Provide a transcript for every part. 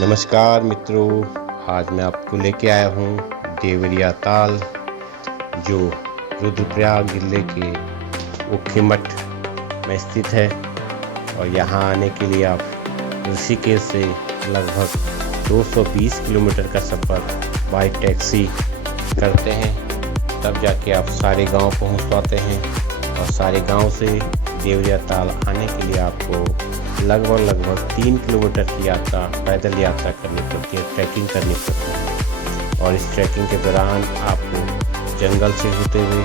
नमस्कार मित्रों, आज मैं आपको लेके आया हूँ देवरिया ताल, जो रुद्रप्रयाग जिले के ऊखीमठ में स्थित है। और यहाँ आने के लिए आप ऋषिकेश से लगभग 220 किलोमीटर का सफ़र बाई टैक्सी करते हैं, तब जाके आप सारे गांव पहुंच पाते हैं। और सारे गांव से देवरिया ताल आने के लिए आपको लगभग 3 किलोमीटर की यात्रा, पैदल यात्रा करनी पड़ती है, ट्रैकिंग करनी पड़ती है। और इस ट्रैकिंग के दौरान आपको जंगल से होते हुए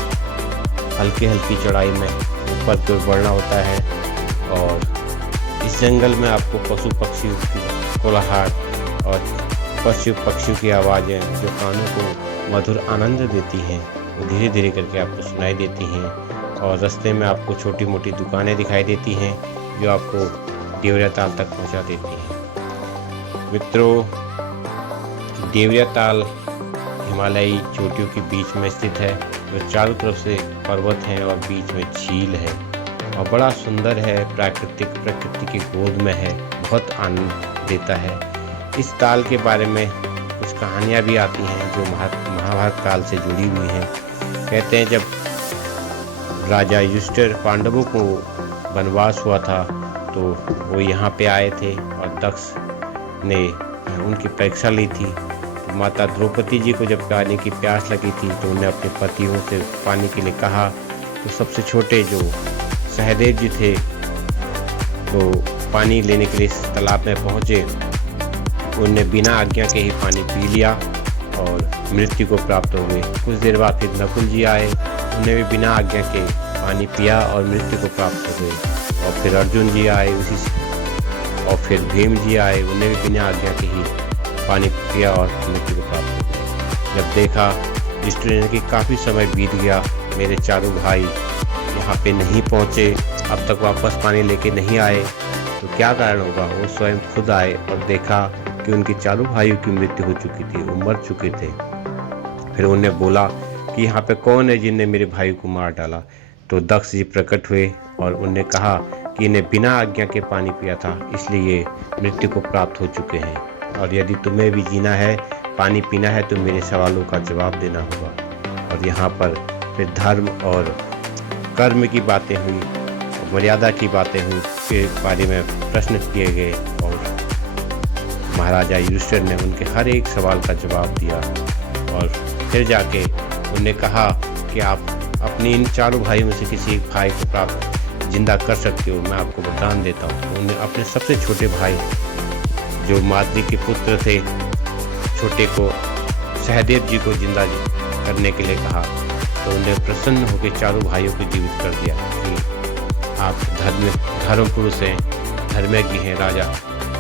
हल्की चढ़ाई में ऊपर की ओर बढ़ना होता है। और इस जंगल में आपको पशु पक्षियों की कोलाहट और पशु पक्षियों की आवाज़ें जो कानों को मधुर आनंद देती हैं, वो धीरे धीरे करके आपको सुनाई देती हैं। और रास्ते में आपको छोटी मोटी दुकानें दिखाई देती हैं जो आपको देवरिया ताल तक पहुंचा देती हैं। मित्रों, देवरिया ताल हिमालयी चोटियों के बीच में स्थित है, जो चारों तरफ से पर्वत हैं और बीच में झील है और बड़ा सुंदर है, प्रकृति की गोद में है, बहुत आनंद देता है। इस ताल के बारे में कुछ कहानियाँ भी आती हैं जो महाभारत काल से जुड़ी हुई हैं। कहते हैं जब राजा युधिष्ठिर पांडवों को वनवास हुआ था तो वो यहाँ पे आए थे और दक्ष ने उनकी परीक्षा ली थी। तो माता द्रौपदी जी को जब पानी की प्यास लगी थी तो उन्हें अपने पतियों से पानी के लिए कहा। तो सबसे छोटे जो सहदेव जी थे तो पानी लेने के लिए तालाब में पहुँचे। उन्हें बिना आज्ञा के ही पानी पी लिया और मृत्यु को प्राप्त हो गए। कुछ देर बाद फिर नकुल जी आए, उन्हें भी बिना आज्ञा के पानी पिया और मृत्यु को प्राप्त हो गए। और फिर अर्जुन जी आए और फिर भीम जी आए, उन्हें भी बिना आज्ञा के ही पानी पिया और मृत्यु को प्राप्त हो गए। जब देखा युधिष्ठिर कि काफ़ी समय बीत गया, मेरे चारों भाई यहाँ पे नहीं पहुँचे, अब तक वापस पानी लेके नहीं आए, तो क्या कारण होगा। वो स्वयं खुद आए और देखा कि उनके चारों भाइयों की मृत्यु हो चुकी थी, वो मर चुके थे। फिर उन्हें बोला कि यहाँ पे कौन है जिनने मेरे भाई को मार डाला। तो दक्ष जी प्रकट हुए और उन्हें कहा कि इन्हें बिना आज्ञा के पानी पिया था, इसलिए ये मृत्यु को प्राप्त हो चुके हैं। और यदि तुम्हें भी जीना है, पानी पीना है, तो मेरे सवालों का जवाब देना होगा। और यहाँ पर फिर धर्म और कर्म की बातें हुई, मर्यादा की बातें हुई, के बारे में प्रश्न किए गए और महाराजा युधिष्ठिर ने उनके हर एक सवाल का जवाब दिया। और फिर जाके उन्हें कहा कि आप अपने इन चारों भाइयों में से किसी एक भाई को प्राप्त जिंदा कर सकते हो, मैं आपको वरदान देता हूँ। तो उन्हें अपने सबसे छोटे भाई जो माद्री के पुत्र थे, छोटे को सहदेव जी को जिंदा करने के लिए कहा। तो उन्हें प्रसन्न होकर चारों भाइयों को जीवित कर दिया कि आप धर्म पुरुष हैं, धर्मज्ञ हैं, राजा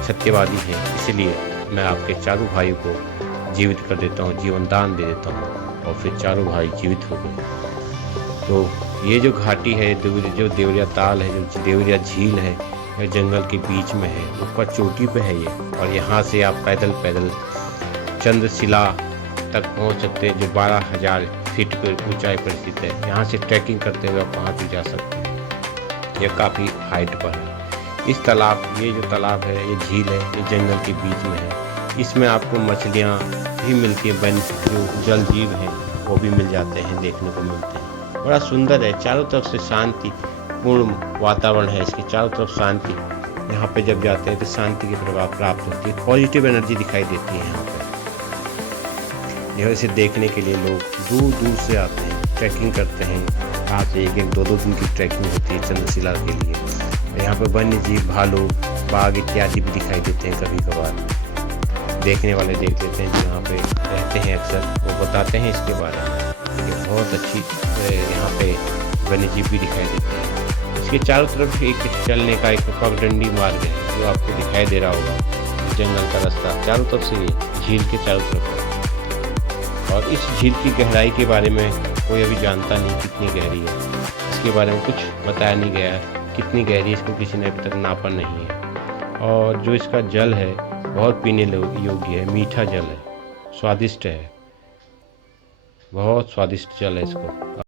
सत्यवादी हैं, इसलिए मैं आपके चारों भाइयों को जीवित कर देता हूँ, जीवन दान दे देता हूँ। और फिर चारों भाई जीवित हो गए। तो ये जो घाटी है, जो देवरिया ताल है, जो देवरिया झील है, यह जंगल के बीच में है, ऊपर चोटी पे है ये। और यहाँ से आप पैदल चंद्रशिला तक पहुँच सकते हैं, जो 12,000 फीट की ऊंचाई पर स्थित है। यहाँ से ट्रैकिंग करते हुए आप वहाँ भी जा सकते हैं, यह काफ़ी हाइट पर है। ये जो तालाब है, ये झील है, ये जंगल के बीच में है। इसमें आपको मछलियाँ भी मिलती हैं, जो जल जीव हैं वो भी मिल जाते हैं, देखने को मिलते हैं। बड़ा सुंदर है, चारों तरफ से शांतिपूर्ण वातावरण है, इसकी चारों तरफ शांति। यहाँ पे जब जाते हैं तो शांति की प्रभाव प्राप्त होती है, पॉजिटिव एनर्जी दिखाई देती है यहाँ पे। यह इसे देखने के लिए लोग दूर दूर से आते हैं, ट्रैकिंग करते हैं। यहाँ से 1-2 दिन की ट्रैकिंग होती है चंद्रशिला के लिए। यहाँ पे वन्य जीव, भालू, बाघ इत्यादि भी दिखाई देते हैं कभी कभार। देखने वाले देख लेते हैं जो यहाँ पे रहते हैं, अक्सर वो बताते हैं इसके बारे में कि बहुत अच्छी यहाँ पे वन्यजीव भी दिखाई देते हैं। इसके चारों तरफ एक चलने का एक पगडंडी मार्ग है जो आपको दिखाई दे रहा होगा। जंगल का रास्ता चारों तरफ से झील के चारों तरफ है। और इस झील की गहराई के बारे में कोई अभी जानता नहीं कितनी गहरी है, इसके बारे में कुछ बताया नहीं गया है। कितनी गहरी इसको किसी ने अभी तक नापा नहीं है। और जो इसका जल है बहुत पीने योग्य है, मीठा जल है, स्वादिष्ट है, बहुत स्वादिष्ट जल है इसको।